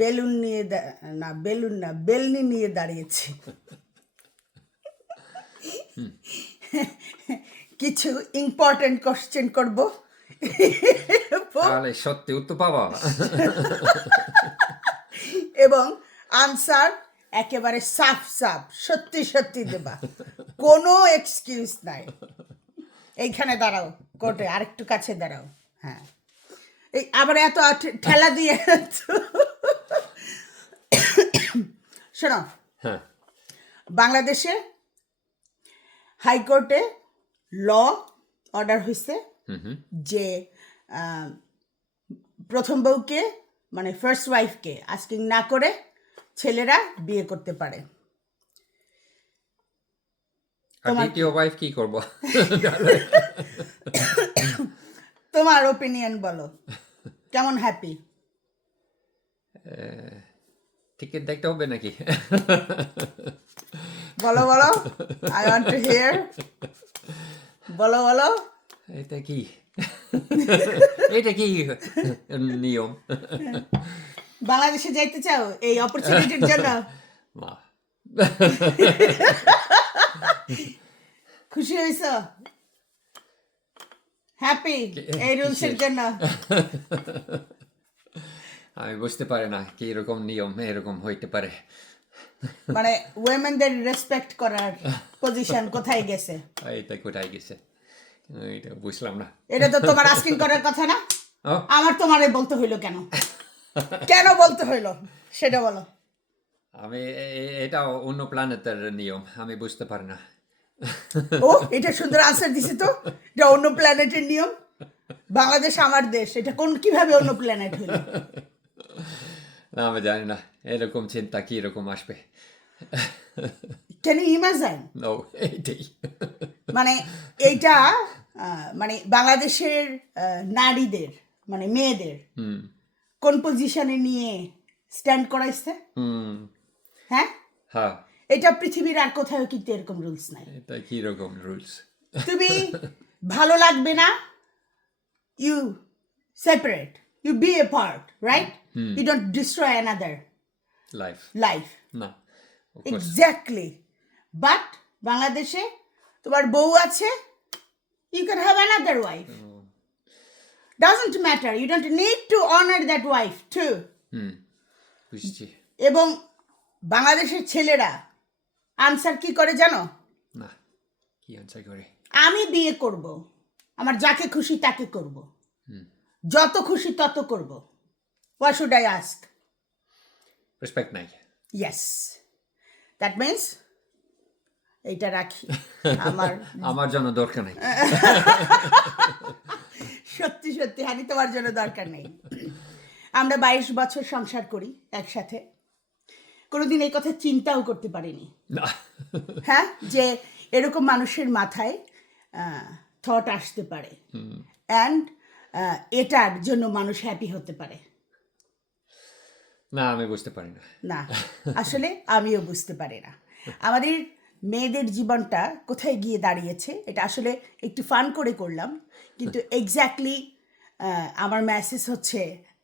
Balloon নিয়ে না balloon না বেলনি নিয়ে দাঁড়িয়েছি। কিছু ইম্পর্টেন্ট কোশ্চেন করব তাহলে সত্যি উত্তর পাবা। এবং আনসার একেবারে সাফ সাফ সত্যি সত্যি দেবা, কোনো এক্সকিউজ নাই। এইখানে দাঁড়াও, কোর্টে আরেকটু কাছে দাঁড়াও। হ্যাঁ, এই আবার এত ঠেলা দিয়ে শোনো, হ্যাঁ, বাংলাদেশে হাইকোর্টে ল অর্ডার হয়েছে যে প্রথম বউকে মানে ফার্স্ট ওয়াইফকে আস্কিং না করে ছেলেরা বিয়ে করতে পারে। আর দ্বিতীয় ওয়াইফ কি করব? তোমার ওপিনিয়ন বলো, কেমন হ্যাপি? টিকিট দেখতে হবে নাকি? বলো বলো, আই ওয়ান্ট টু হিয়ার। বলো বলো। এটা কি? এটা কি নিয়ম? বাংলাদেশে যাইতে চাও এই অপরচুনিটির জন্য? না। খুশি হয়েছ? হ্যাপি এই রুলসের জন্য? আমি বুঝতে পারি না কি রকম নিয়ম এরকম হইতে পারে। মানে ওয়েমেনদের রেসপেক্ট করার পজিশন কোথায় গেছে? এটা কোথায় গেছে এটা বুঝলাম না। এটা তো তোমার আস্কিং করার কথা না। ও, আমার তোমারে বলতে হইলো কেন? কেন বলতে হইলো সেটা বলো। আমি এটা অন্য প্ল্যানেটের নিয়ম, আমি বুঝতে পারি না। ও, এটা সুন্দর আনসার দিছে তো। এটা অন্য প্ল্যানেটের নিয়ম। বাংলাদেশ আমার দেশ, এটা কোন কিভাবে অন্য প্ল্যানেট হলো? না, আমি জানি না এরকম চিন্তা কি রকম আসবে। Can you imagine? নো, এইটাই। মানে এইটা মানে বাংলাদেশের নারীদের মানে মেয়েদের কোন পজিশনে নিয়ে স্ট্যান্ড করাইছে? হ্যাঁ, হ্যাঁ, এটা পৃথিবীর আর কোথাও কিন্তু এরকম রুলস নাই। এটা কি রকম রুলস? তুমি ভালো লাগবে না, you separate, you be a part, right? You don't destroy another life life. না, of course. এক্স্যাক্টলি। বাট বাংলাদেশে তোমার বউ আছে, you can have another wife. Doesn't matter. You don't need to honor that wife too. বুঝছি। এবং বাংলাদেশের ছেলেরা answer কি করে জানো? না, কি আনসার করে? আমি বিয়ে করব, আমার যাকে খুশি তাকে করব, যত খুশি তত করব। Why should I ask? Respect নাই। Yes. That means এইটা রাখি আমার জন্য দরকার নাই। সত্যি সত্যি হানি, তোমার জন্য দরকার নেই। আমরা 22 বছর সংসার করি একসাথে, কোনোদিন এই কথা চিন্তাও করতে পারিনি। না, হ্যাঁ, যে এরকম মানুষের মাথায় থট আসতে পারে অ্যান্ড এটার জন্য মানুষ হ্যাপি হতে পারে। না, আমি বুঝতে পারি না। না, আসলে আমিও বুঝতে পারি না। আমাদের মেয়েদের জীবনটা কোথায় গিয়ে দাঁড়িয়েছে, এটা আসলে একটু ফান করে করলাম, কিন্তু এক্স্যাক্টলি আমার মেসেজ হচ্ছে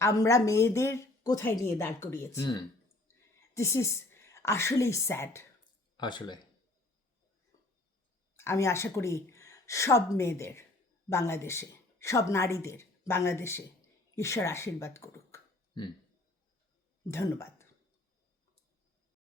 আমরা মেয়েদের কোথায় নিয়ে দাঁড় করিয়েছি। দিস ইজ আসলেই স্যাড। আসলে আমি আশা করি সব মেয়েদের বাংলাদেশে, সব নারীদের বাংলাদেশে ঈশ্বর আশীর্বাদ করুক। ধন্যবাদ।